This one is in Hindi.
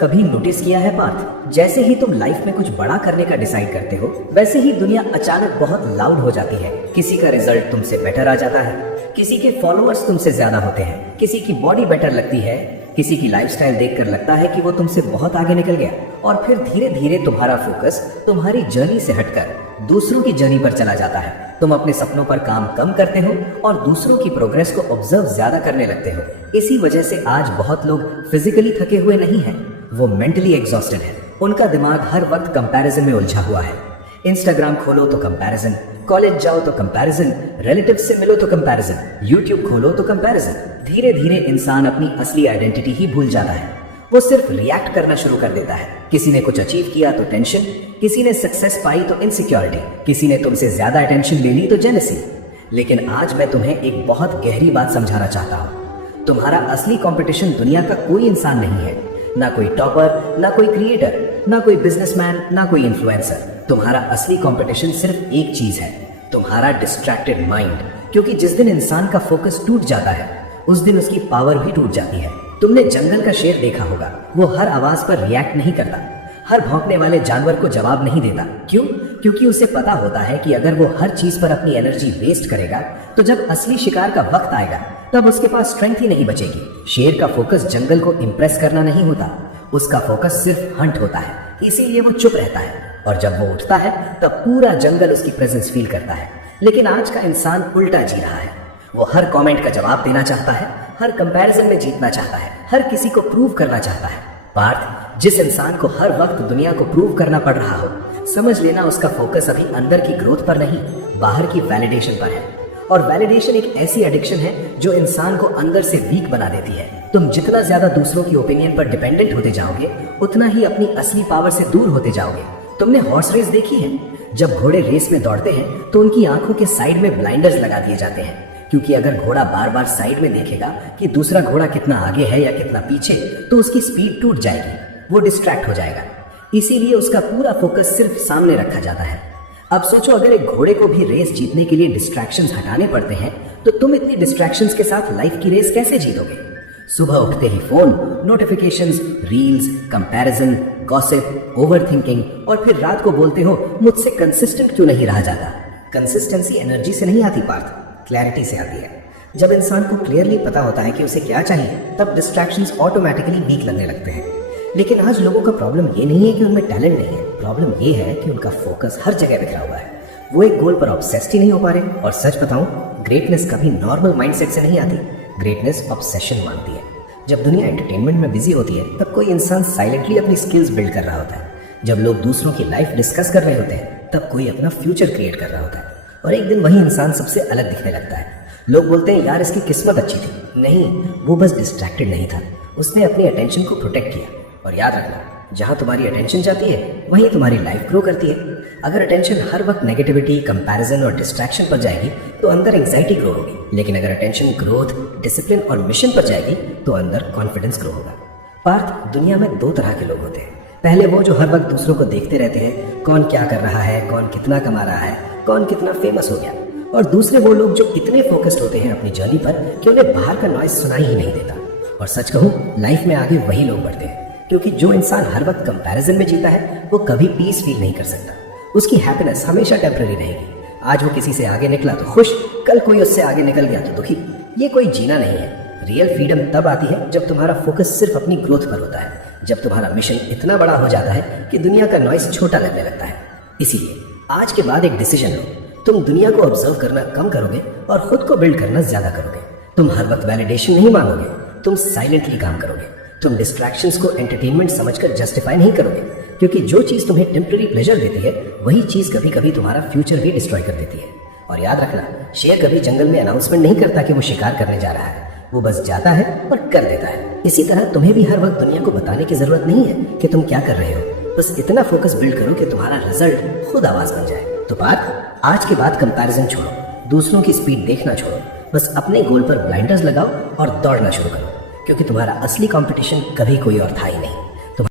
कभी नोटिस किया है पार्थ, जैसे ही तुम लाइफ में कुछ बड़ा करने का डिसाइड करते हो वैसे ही दुनिया अचानक बहुत लाउड हो जाती है। किसी का रिजल्ट तुमसे बेटर आ जाता है, किसी के फॉलोअर्स तुमसे ज्यादा होते हैं, किसी की बॉडी बेटर लगती है, किसी की लाइफस्टाइल देखकर लगता है कि वो तुमसे बहुत आगे निकल गया। और फिर धीरे धीरे तुम्हारा फोकस तुम्हारी जर्नी से हटकर दूसरों की जर्नी पर चला जाता है। तुम अपने सपनों पर काम कम करते हो और दूसरों की प्रोग्रेस को ऑब्जर्व ज्यादा करने लगते हो। इसी वजह से आज बहुत लोग फिजिकली थके हुए नहीं हैं, वो मेंटली एग्जॉस्टेड है। उनका दिमाग हर वक्त कंपैरिजन में उलझा हुआ है। इंस्टाग्राम खोलो तो कंपैरिजन, कॉलेज जाओ तो कंपैरिजन, रिलेटिव्स से मिलो तो कंपैरिजन, यूट्यूब खोलो तो कंपैरिजन। धीरे धीरे इंसान अपनी असली आइडेंटिटी ही भूल जाता है। वो सिर्फ रिएक्ट करना शुरू कर देता है। किसी ने कुछ अचीव किया तो टेंशन, किसी ने सक्सेस पाई तो इनसिक्योरिटी, किसी ने तुमसे ज्यादा अटेंशन ले ली तो जेलसी। लेकिन आज मैं तुम्हें एक बहुत गहरी बात समझाना चाहता हूँ। तुम्हारा असली कंपटीशन दुनिया का कोई इंसान नहीं है, ना कोई टॉपर, ना कोई क्रिएटर, ना कोई बिजनेसमैन, ना कोई इन्फ्लुएंसर। तुम्हारा असली कंपटीशन सिर्फ एक चीज है, तुम्हारा डिस्ट्रैक्टेड माइंड। क्योंकि जिस दिन इंसान का फोकस टूट जाता है उस दिन उसकी पावर भी टूट जाती है। तुमने जंगल का शेर देखा होगा, वो हर आवाज पर रिएक्ट नहीं करता, हर भौंकने वाले जानवर को जवाब नहीं देता। क्यों? क्योंकि उसे पता होता है कि अगर वो हर चीज पर अपनी एनर्जी वेस्ट करेगा तो जब असली शिकार का वक्त आएगा तब उसके पास स्ट्रेंथ ही नहीं बचेगी। शेर का फोकस जंगल को इंप्रेस करना नहीं होता, उसका फोकस सिर्फ हंट होता है। इसीलिए वो चुप रहता है और जब वो उठता है तब पूरा जंगल उसकी प्रेजेंस फील करता है। लेकिन आज का इंसान उल्टा जी रहा है। वो हर कमेंट का जवाब देना चाहता है, हर कंपैरिजन में जीतना चाहता है, हर किसी को प्रूव करना चाहता है। पार्थ, जिस इंसान को हर वक्त दुनिया को प्रूव करना पड़ रहा हो, समझ लेना उसका फोकस अभी अंदर की ग्रोथ पर नहीं, बाहर की वैलिडेशन पर है। और वैलिडेशन एक ऐसी एडिक्शन है जो इंसान को अंदर से वीक बना देती है। तुम जितना ज्यादा दूसरों की ओपिनियन पर डिपेंडेंट होते जाओगे उतना ही अपनी असली पावर से दूर होते जाओगे। तुमने हॉर्स रेस देखी है? जब घोड़े रेस में दौड़ते हैं तो उनकी आंखों के साइड में ब्लाइंडर्स लगा दिए जाते हैं, क्योंकि अगर घोड़ा बार बार साइड में देखेगा कि दूसरा घोड़ा कितना आगे है या कितना पीछे तो उसकी स्पीड टूट जाएगी, वो डिस्ट्रैक्ट हो जाएगा। इसीलिए उसका पूरा फोकस सिर्फ सामने रखा जाता है। अब सोचो, अगर एक घोड़े को भी रेस जीतने के लिए डिस्ट्रैक्शंस हटाने पड़ते हैं तो तुम इतनी डिस्ट्रैक्शंस के साथ लाइफ की रेस कैसे जीतोगे? सुबह उठते ही phone, notifications, reels, comparison, gossip, overthinking और फिर रात को बोलते हो मुझसे कंसिस्टेंट क्यों नहीं रहा जाता। कंसिस्टेंसी एनर्जी से नहीं आती पार्थ, क्लैरिटी से आती है। जब इंसान को क्लियरली पता होता है कि उसे क्या चाहिए तब डिस्ट्रैक्शंस ऑटोमेटिकली वीक लगने लगते हैं। लेकिन आज लोगों का प्रॉब्लम ये नहीं है कि उनमें टैलेंट नहीं है, प्रॉब्लम ये है कि उनका फोकस हर जगह बिखरा हुआ है। वो एक गोल पर ऑब्सेस्ड ही नहीं हो पा रहे। और सच बताऊं, ग्रेटनेस कभी नॉर्मल माइंडसेट से नहीं आती, ग्रेटनेस ऑब्सेशन मांगती है। जब दुनिया एंटरटेनमेंट में बिजी होती है तब कोई इंसान साइलेंटली अपनी स्किल्स बिल्ड कर रहा होता है। जब लोग दूसरों की लाइफ डिस्कस कर रहे होते हैं तब कोई अपना फ्यूचर क्रिएट कर रहा होता है। और एक दिन वही इंसान सबसे अलग दिखने लगता है। लोग बोलते हैं यार इसकी किस्मत अच्छी थी। नहीं, वो बस डिस्ट्रैक्टेड नहीं था, उसने अपनी अटेंशन को प्रोटेक्ट किया। और याद रखना, जहाँ तुम्हारी अटेंशन जाती है वहीं तुम्हारी लाइफ ग्रो करती है। अगर अटेंशन हर वक्त नेगेटिविटी, कंपैरिजन और डिस्ट्रैक्शन पर जाएगी तो अंदर एंग्जाइटी ग्रो होगी। लेकिन अगर अटेंशन ग्रोथ, डिसिप्लिन और मिशन पर जाएगी तो अंदर कॉन्फिडेंस ग्रो होगा। पार्थ, दुनिया में दो तरह के लोग होते हैं। पहले वो जो हर वक्त दूसरों को देखते रहते हैं, कौन क्या कर रहा है, कौन कितना कमा रहा है, कौन कितना फेमस हो गया। और दूसरे वो लोग जो इतने फोकस्ड होते हैं अपनी जर्नी पर कि उन्हें बाहर का नॉइज सुनाई ही नहीं देता। और सच कहूँ, लाइफ में आगे वही लोग बढ़ते हैं, क्योंकि जो इंसान हर वक्त कंपैरिजन में जीता है वो कभी पीस फील नहीं कर सकता। उसकी हैप्पीनेस हमेशा टेम्पररी रहेगी। आज वो किसी से आगे निकला तो खुश, कल कोई उससे आगे निकल गया तो दुखी। ये कोई जीना नहीं है। रियल फ्रीडम तब आती है जब तुम्हारा फोकस सिर्फ अपनी ग्रोथ पर होता है, जब तुम्हारा मिशन इतना बड़ा हो जाता है कि दुनिया का नॉइज छोटा लगने लगता है। इसीलिए आज के बाद एक डिसीजन लो, तुम दुनिया को ऑब्जर्व करना कम करोगे और खुद को बिल्ड करना ज्यादा करोगे। तुम हर वक्त वैलिडेशन नहीं मांगोगे, तुम साइलेंटली काम करोगे। तुम डिस्ट्रैक्शंस को एंटरटेनमेंट समझकर जस्टिफाई नहीं करोगे, क्योंकि जो चीज तुम्हें टेम्पररी प्लेजर देती है वही चीज कभी कभी तुम्हारा फ्यूचर भी डिस्ट्रॉय कर देती है। और याद रखना, शेर कभी जंगल में अनाउंसमेंट नहीं करता कि वो शिकार करने जा रहा है, वो बस जाता है और कर देता है। इसी तरह तुम्हें भी हर वक्त दुनिया को बताने की जरूरत नहीं है कि तुम क्या कर रहे हो। बस इतना फोकस बिल्ड करो कि तुम्हारा रिजल्ट खुद आवाज बन जाए। तो पार्थ, आज के बाद कंपैरिजन छोड़ो, दूसरों की स्पीड देखना छोड़ो, बस अपने गोल पर ब्लाइंडर्स लगाओ और दौड़ना शुरू करो, क्योंकि तुम्हारा असली कंपटीशन कभी कोई और था ही नहीं।